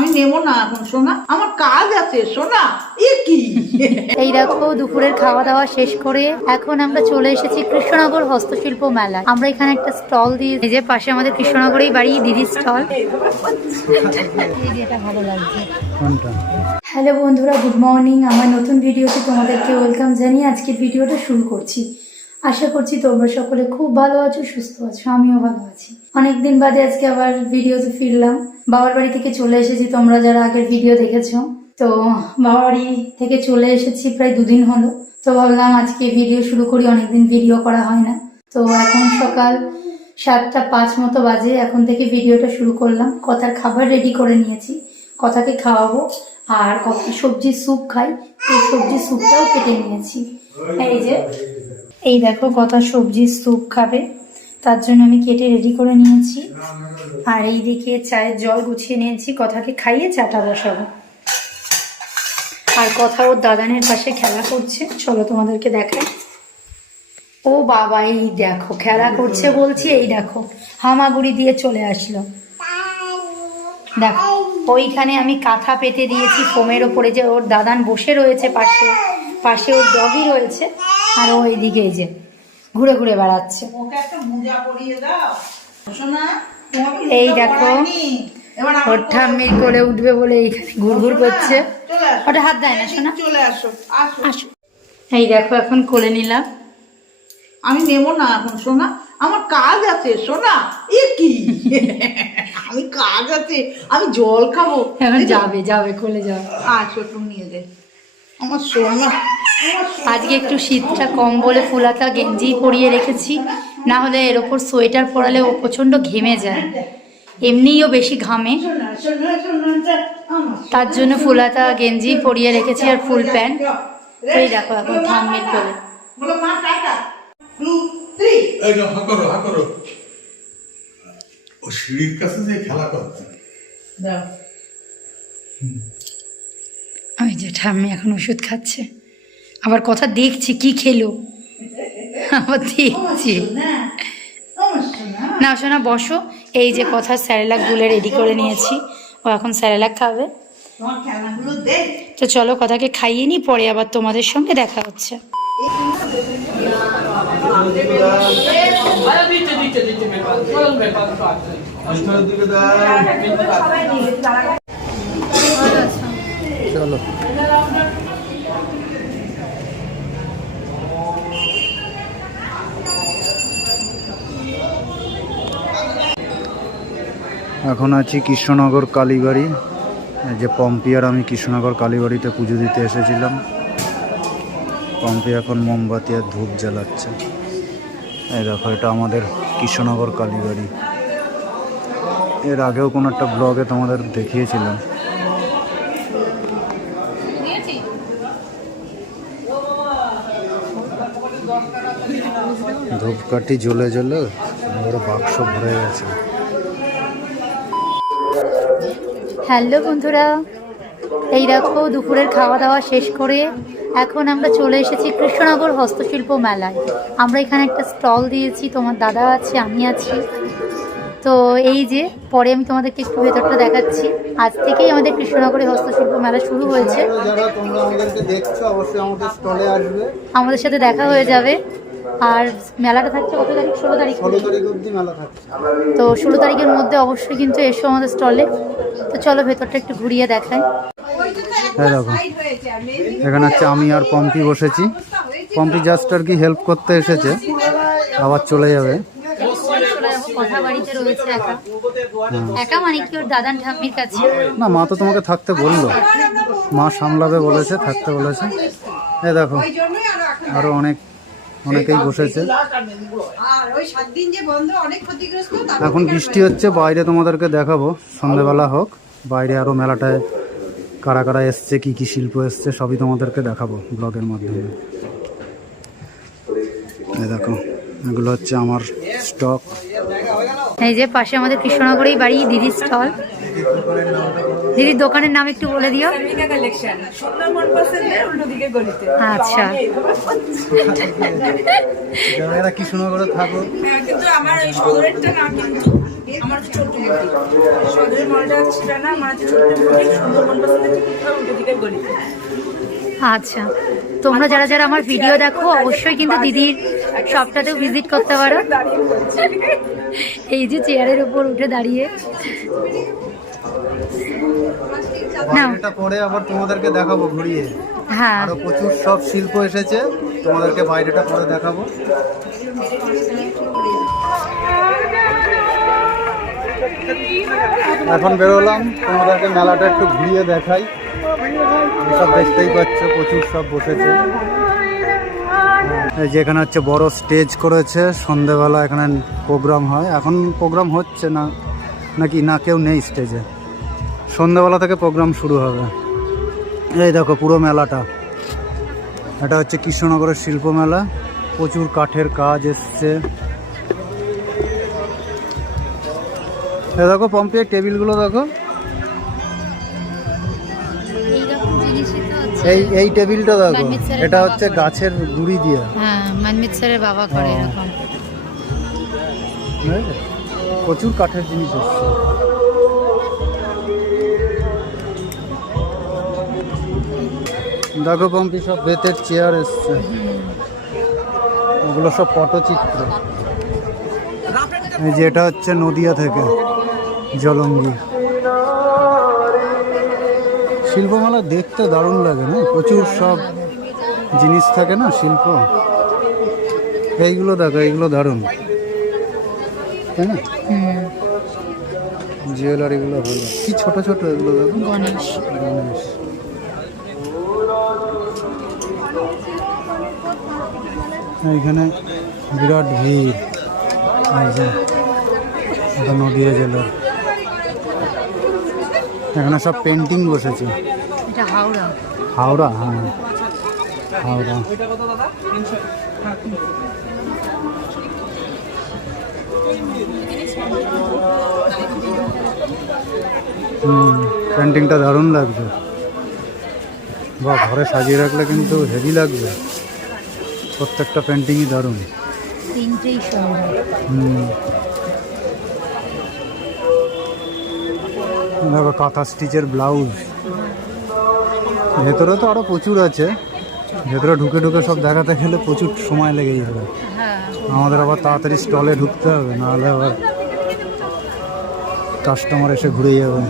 আমি নেব না এখন সোনা। আমার কাজ আছে সোনা। এ কি? এই দেখো দুপুরের খাওয়া দাওয়া শেষ করে এখন আমরা চলে এসেছি কৃষ্ণনগর হস্তশিল্প মেলা আমরা এখানে একটা স্টল দিয়ে এই যে পাশে আমাদের কৃষ্ণনগরেই বাড়ি দিদির স্টল। এটা ভালো লাগছে হ্যালো বন্ধুরা গুড মর্নিং। আমার নতুন ভিডিওতে তোমাদেরকে ওয়েলকাম জানিয়ে আজকের ভিডিওটা শুরু করছি। আশা করছি তোমরা সকলে খুব ভালো আছো, সুস্থ আছো, আমিও ভালো আছি। অনেকদিন বাদে আজকে আবার ভিডিওতে ফিরলাম। বাবার বাড়ি থেকে চলে এসেছি তোমরা যারা আগের ভিডিও দেখেছ। তো বাবার বাড়ি থেকে চলে এসেছি প্রায় দুদিন হলো। তো ভাবলাম আজকে ভিডিও শুরু করি, অনেকদিন ভিডিও করা হয় না। তো এখন সকাল সাতটা পাঁচ মতো বাজে, এখন থেকে ভিডিওটা শুরু করলাম। কথার খাবার রেডি করে নিয়েছি। কথাকে খাওয়াবো আর কত সবজি স্যুপ খাই। এই সবজির স্যুপটাও কেটে নিয়েছি। এই যে এই দেখো কথা সবজির স্যুপ খাবে। তার জন্য আমি কেটে রেডি করে নিয়েছি। আর এই দিকে চায়ের জল গুছিয়ে নিয়েছি, কথাকে খাইয়ে চাটা বসাবো। আর কথা ওর দাদানের পাশে খেলা করছে। চলো তোমাদেরকে দেখাই। ও বাবা, এই দেখো, খেলা করছে বলছি, এই দেখো, হামাগুড়ি দিয়ে চলে আসলো। দেখো, ওইখানে আমি কাঁথা পেতে দিয়েছি, ফোমের ওপরে যে ওর দাদান বসে রয়েছে পাশে। পাশে ওর ডগি রয়েছে আর ও এইদিকে এই যে ঘুরে ঘুরে বেড়াচ্ছে। ওকে একটা মোজা পরিয়ে দাও। সোনা এই দেখো ওর ঠাম্মির কোলে উঠবে বলে এইখানে ঘুর ঘুর করছে। ওটা হাত দেয় না শোনা চলে আসো আসো। আসো। এই দেখো এখন কোলে নিলাম। আমি নেব না এখন সোনা। আমার কাজ আছে সোনা। এ কি? আমি কাজ আছে আমি জল খাব। এখন যাবে যাবে কোলে যাবে। আসো তুমি নিয়ে যাই আমার সোনা আমার সোনা। আজকে একটু শীতটা কম বলে ফুলাতা গেঞ্জি পরিয়ে রেখেছি। না হলে এর ওপর সোয়েটার পরালে ও প্রচণ্ড ঘেমে যায়। এমনিও বেশি ঘামে। তার জন্য ফুলাতা গেঞ্জি পরিয়ে রেখেছি আর ফুল প্যান্ট। এই দেখো এখন হা করো ও সিঁড়ির কাছে যে খেলা করছে। দাও ওই যে ঠাম্মি এখন ওষুধ খাচ্ছে। আবার কথা দেখছি কি খেলো? আবার দেখছি। না শোনা বসো। এই যে কথা স্যারেলাক গুলে রেডি করে নিয়েছি। ও এখন স্যারেলাক খাবে। তো চলো কথাকে খাইয়ে নি পরে আবার তোমাদের সঙ্গে দেখা হচ্ছে। চলো এখন আছি কৃষ্ণনগর কালীবাড়ি। যে পম্পি আর আমি কৃষ্ণনগর কালীবাড়িতে পুজো দিতে এসেছিলাম। পম্পি এখন মোমবাতি আর ধূপ জ্বালাচ্ছে। এই দেখো, এটা আমাদের কৃষ্ণনগর কালীবাড়ি। এর আগেও কোনো একটা ব্লগে তোমাদের দেখিয়েছিলাম। ধূপকাঠি জ্বলে জ্বলে বড় বাক্স ভরে গেছে। হ্যালো বন্ধুরা এই দেখো দুপুরের খাওয়া দাওয়া শেষ করে এখন আমরা চলে এসেছি কৃষ্ণনগর হস্তশিল্প মেলায়। আমরা এখানে একটা স্টল দিয়েছি তোমার দাদা আছে আমি আছি। তো এই যে পরে আমি তোমাদেরকে একটু ভেতরটা দেখাচ্ছি। আজ থেকেই আমাদের কৃষ্ণনগরে হস্তশিল্প মেলা শুরু হয়েছে। যারা তোমরা আমাদেরকে দেখছ অবশ্যই আমাদের স্টলে আসবে। আমাদের সাথে দেখা হয়ে যাবে। আর মেলাটা থাকছে কত তারিখ? ষোলো তারিখ ষোলো তারিখ অবধি মেলা থাকছে। তো ষোলো তারিখের মধ্যে অবশ্যই কিন্তু এসো আমাদের স্টলে। তো চলো ভেতরটা একটু ঘুরিয়ে দেখাই। হ্যাঁ দেখো এখানে হচ্ছে আমি আর পম্পি বসেছি। পম্পি জাস্ট আর কি হেল্প করতে এসেছে। আবার চলে যাবে। মানে না মা তো তোমাকে থাকতে বলল। মা সামলাবে বলেছে থাকতে বলেছে। এই দেখো আরও অনেক অনেকেই বসেছে। আর ওই সাত দিন যে বন্ধ অনেক ক্ষতিগ্রস্ত তার এখন বৃষ্টি হচ্ছে বাইরে তোমাদেরকে দেখাবো সন্ধেবেলা হোক বাইরে আরও মেলাটায় কারা কারা এসছে কি কি শিল্প এসছে সবই তোমাদেরকে দেখাবো ব্লগের মাধ্যমে। দেখো এগুলো হচ্ছে আমার স্টক। এই যে পাশে আমাদের কৃষ্ণনগরেই বাড়ি দিদির স্টল। দিদির দোকানের নাম একটু বলে দিও। আচ্ছা। যারা কৃষ্ণনগরে থাকো। হ্যাঁ, কিন্তু আমার ওই সদরেরটা না কিন্তু আমার হচ্ছে ছোট্ট সদরের মালটা ছিল না আমার হচ্ছে ছোট্ট সুন্দরবন পর্যন্ত উল্টো দিকের গলিতে। আচ্ছা। তোমরা যারা যারা আমার ভিডিও দেখো অবশ্যই কিন্তু দিদির শপটাতেও ভিজিট করতে পারো। এই যে চেয়ারের উপর উঠে দাঁড়িয়ে। এটা পরে আবার তোমাদেরকে দেখাবো ঘুরিয়ে। হ্যাঁ। আরও প্রচুর সব শিল্প এসেছে তোমাদেরকে বাইরেটা পরে দেখাবো। এখন বেরোলাম তোমাদেরকে মেলাটা একটু ঘুরিয়ে দেখাই। সব দেখতেই পাচ্ছ প্রচুর সব বসেছে। এই যে এখানে হচ্ছে বড় স্টেজ করেছে সন্ধেবেলা এখানে প্রোগ্রাম হয়। এখন প্রোগ্রাম হচ্ছে না নাকি না কেউ নেই স্টেজে সন্ধ্যাবেলা থেকে প্রোগ্রাম শুরু হবে। এই দেখো পুরো মেলাটা। এটা হচ্ছে কৃষ্ণনগরের শিল্প মেলা। প্রচুর কাঠের কাজ এসছে। এ দেখো পম্পিয়ার টেবিলগুলো দেখো। এই এই টেবিলটা দেখো। এটা হচ্ছে গাছের গুড়ি দিয়ে। হ্যাঁ মানমিত স্যারের বাবা করে। এরকম। প্রচুর কাঠের জিনিস এসছে। দেখো পম্পি সব বেতের চেয়ার এসছে। ওগুলো সব পটচিত্র। এই যে এটা হচ্ছে নদিয়া থেকে জলঙ্গি। শিল্পমেলা দেখতে দারুণ লাগে না? প্রচুর সব জিনিস থাকে না শিল্প। এইগুলো দেখো এইগুলো দারুণ। তাই না? জুয়েলারিগুলো ভালো। কি ছোট ছোট এগুলো দেখো? গণেশ। গণেশ। এইখানে বিরাট ভিড়। এটা নদিয়া জেলার। এখানে সব পেন্টিং বসেছে। হাওড়া। হাওড়া হ্যাঁ। হাওড়া। হুম পেন্টিংটা দারুণ লাগবে বা ঘরে সাজিয়ে রাখলে কিন্তু হেভি লাগবে। প্রত্যেকটা পেন্টিংই দারুণ। তিনটেই দেখো কাঁথা স্টিচের ব্লাউজ ভেতরে তো আরও প্রচুর আছে। ভেতরে ঢুকে ঢুকে সব দেখাতে গেলে প্রচুর সময় লেগে যাবে। হ্যাঁ। আমাদের আবার তাড়াতাড়ি স্টলে ঢুকতে হবে নাহলে আবার কাস্টমার এসে ঘুরে যাবে।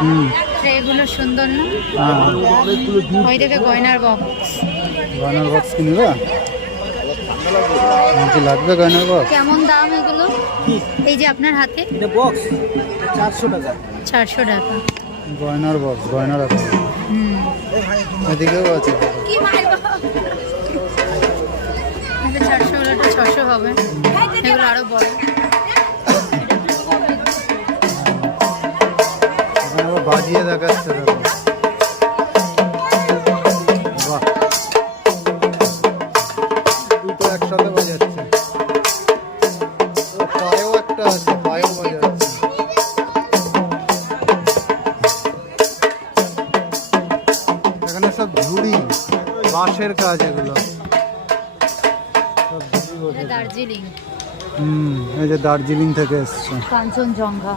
হুম। ট্রেগুলো সুন্দর না? হ্যাঁ ওই দেখে গয়নার বক্স গয়নার বক্স কিনবে? কি লাগবে গয়নার বক্স কেমন দাম এগুলো? এই যে আপনার হাতে? এটা বক্স চারশো টাকা। চারশো টাকা। গয়নার বক্স গয়না রাখা হুম। এদিকেও আছে। এটা এটা হবে। এগুলো আরও বড়। বাজিয়ে দেখাচ্ছে দেখো। বাহ। দুটো একসাথে বাজাচ্ছে। পায়েও একটা আছে পায়েও বাজাচ্ছে। এখানে সব ঝুড়ি বাঁশের কাজ এগুলো। দার্জিলিং। হুম এই যে দার্জিলিং থেকে এসছে। কাঞ্চনজঙ্ঘা।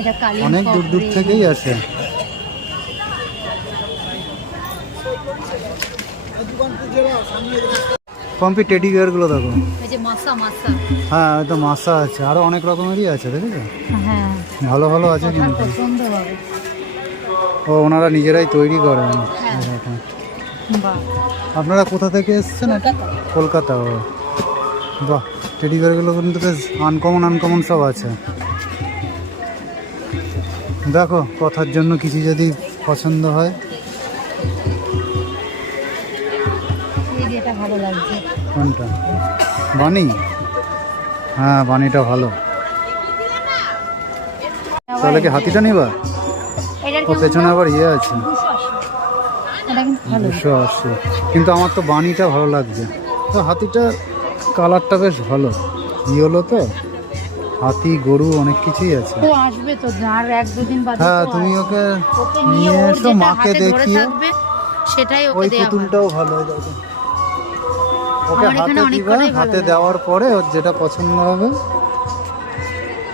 এটা অনেক দূর দূর থেকেই আসে। পম্পি টেডি গুলো দেখো। হ্যাঁ ওই তো মাসা আছে। আরও অনেক রকমেরই আছে দেখেছ? হ্যাঁ। ভালো ভালো আছে কিন্তু। ও ওনারা নিজেরাই তৈরি করেন। এরকম। আপনারা কোথা থেকে এসছেন এটা? কলকাতা ও। বাহ টেডি গুলো কিন্তু বেশ আনকমন আনকমন সব আছে। দেখো কথার জন্য কিছু যদি পছন্দ হয়। কোনটা? বানি হ্যাঁ বানিটা ভালো। তাহলে কি হাতিটা নিবা? ও পেছনে আবার ইয়ে আছে। দুশো আশি। কিন্তু আমার তো বানিটা ভালো লাগছে। তো হাতিটা কালারটা বেশ ভালো। ইয়েলো তো? হাতি গরু অনেক কিছুই আছে। তো আসবে তো এক দুদিন বাদে হ্যাঁ তুমি ওকে নিয়ে এসো মাকে দেখিয়ে। সেটাই ওকে ওই দেওয়া পুতুলটাও ভালো হয়ে যাবে। ওকে হাতে দিবা হাতে দেওয়ার পরে ওর যেটা পছন্দ হবে